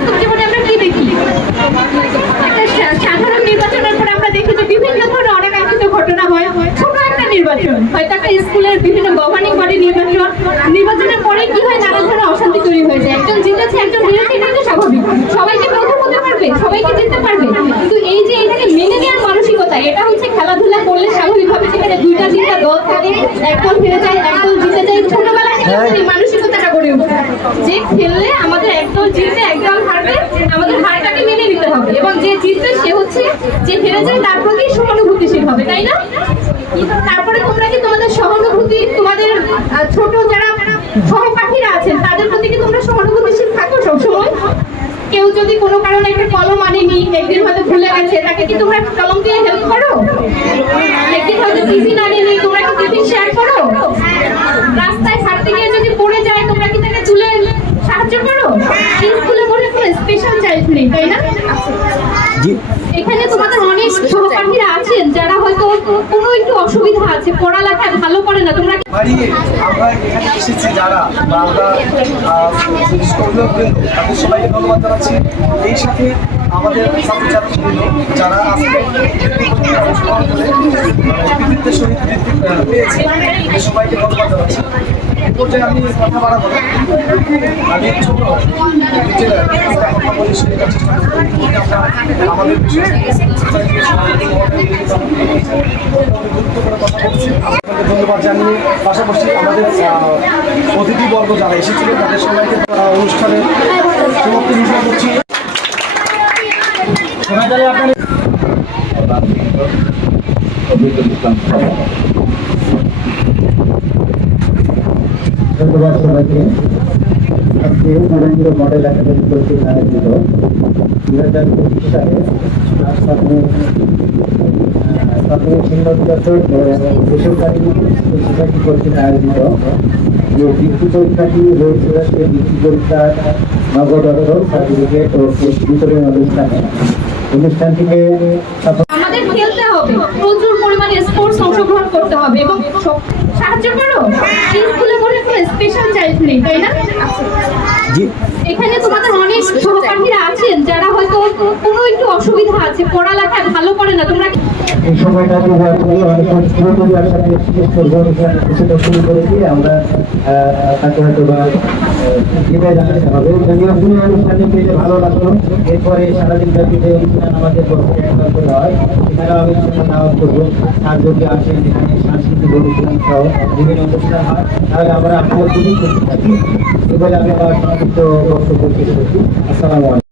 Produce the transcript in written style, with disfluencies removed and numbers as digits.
বাস্তব জীবনে আমরা কি দেখি? একটা সাধারণ নির্বাচনের পরে আমরা দেখি যে বিভিন্ন ধরনের অনাকাঙ্ক্ষিত ঘটনা হয়। ছোট একটা নির্বাচন, হয়তো একটা স্কুলের বিভিন্ন গভর্নিং বডি নির্বাচনের পরে কি হয়, নানা ধরনের অশান্তি তৈরি হয়ে যায়। একজন জিতেছে, একজন হেরেছে, এটা তো স্বাভাবিক। সবাইকে প্রথম হতে পারবে, সবাইকে জিততে পারবে, কিন্তু এই যে এটাকে মেনে নেওয়ার মানসিকতা, এটা হচ্ছে খেলাধুলা করলে স্বাভাবিকভাবে যেখানে দুইটা তিনটা দল থাকে, একদল হেরে যায়, একদল জিতে যায়, ছোটবেলা থেকে এই মানসিকতাটা গড়ে ওঠে যে খেললে আমাদের একদল জিতবে, একদল হারবে, আমাদের হারটাকে মেনে নিতে হবে, এবং যে জিতবে সে হচ্ছে, যে হেরে যায় তার প্রতি সহানুভূতিশীল হবে, তাই না? তারপরে তোমরা কি তোমাদের সহানুভূতি, তোমাদের ছোট যারা সহপাঠীরা আছেন তাদের প্রতি কি তোমরা সহানুভূতিশীল থাকো সবসময়? কেউ যদি কোনো কারণে একটা কলম আনেনি, একদিন হয়তো ভুলে গেছে, তাকে কি তোমরা কলম দিয়ে হেল্প করো? একদিন হয়তো টিফিন আনেনি, তোমরা কি টিফিন শেয়ার করো? রাস্তায় হাঁটতে গিয়ে যদি পড়ে যায়, তোমরা কি তাকে তুলে সাহায্য করো? এই স্কুলে মনে কোনো স্পেশাল চাইল্ড নেই, তাই না? এখানে তোমাদের অনেক সহপাঠীরা আছেন যারা হয়তো কোনো একটু অসুবিধা আছে, পড়ালেখায় ভালো করে না, তোমরা আমরা এখানে এসেছি যারা, আমরা তাদের সবাইকে ধন্যবাদ জানাচ্ছি। এই সাথে আমাদের ছাত্রছাত্রীগুলো যারা আজকে অংশগ্রহণ করে কৃতিত্বের সহিত পেয়েছে, সবাইকে ধন্যবাদ জানাচ্ছি। এ পর্যায়ে আমি কথা বাড়াবো না, আমি ছোট কথা বলে সেটা চেষ্টা করবো। আমাদের ধন্যবাদ জানিয়ে পাশাপাশি আমাদের অতিথিবর্গ যারা এসেছিলেন তাদের সবাইকে অনুষ্ঠানের সমাপ্তি ঘোষণা করছি। ধন্যবাদ সবাইকে। আজকে নারায়ণগঞ্জ মডেল একাডেমি কর্তৃক আয়োজিত 2025 সালে প্রাথমিক শিক্ষা অধিদপ্তর বেসরকারি সোসাইটি কর্তৃক আয়োজিত যে বৃত্তি পরীক্ষাটি হয়েছিল, সেই বৃত্তি পরীক্ষার নগদ অর্থ সার্টিফিকেট ও বিতরণ অনুষ্ঠানটিকে আমাদের খেলতে হবে, প্রচুর পরিমাণে স্পোর্টস অংশগ্রহণ করতে হবে এবং সাহায্য করো। এই স্কুলে মনে কোনো স্পেশাল চাইল্ড নেই, তাই না? এখানে তোমাদের অনেক সহপাঠীরা আছেন যারা হয়তো কোনো একটু অসুবিধা আছে, পড়ালেখায় ভালো করে না, তোমরা এই সময়টা শুরু করেছি। আমরা তাকে হয়তো বা বিদায় জানাতে হবে। যদিও কোনো অনুষ্ঠানে পেলে ভালো লাগলো। এরপরে সারাদিন ব্যাপী যে অনুষ্ঠান আমাদের পক্ষে করা হয়, এখানেও আমি দাওয়াত করবো। আর যদি আসেন, এখানে সাংস্কৃতিক অনুষ্ঠান সহ বিভিন্ন অনুষ্ঠান হয়, তাহলে আমরা আপনার খুবই খুশি থাকি। এবারে আমি আমার সংক্ষিপ্ত বক্তব্য শেষ করছি। আসসালামু আলাইকুম।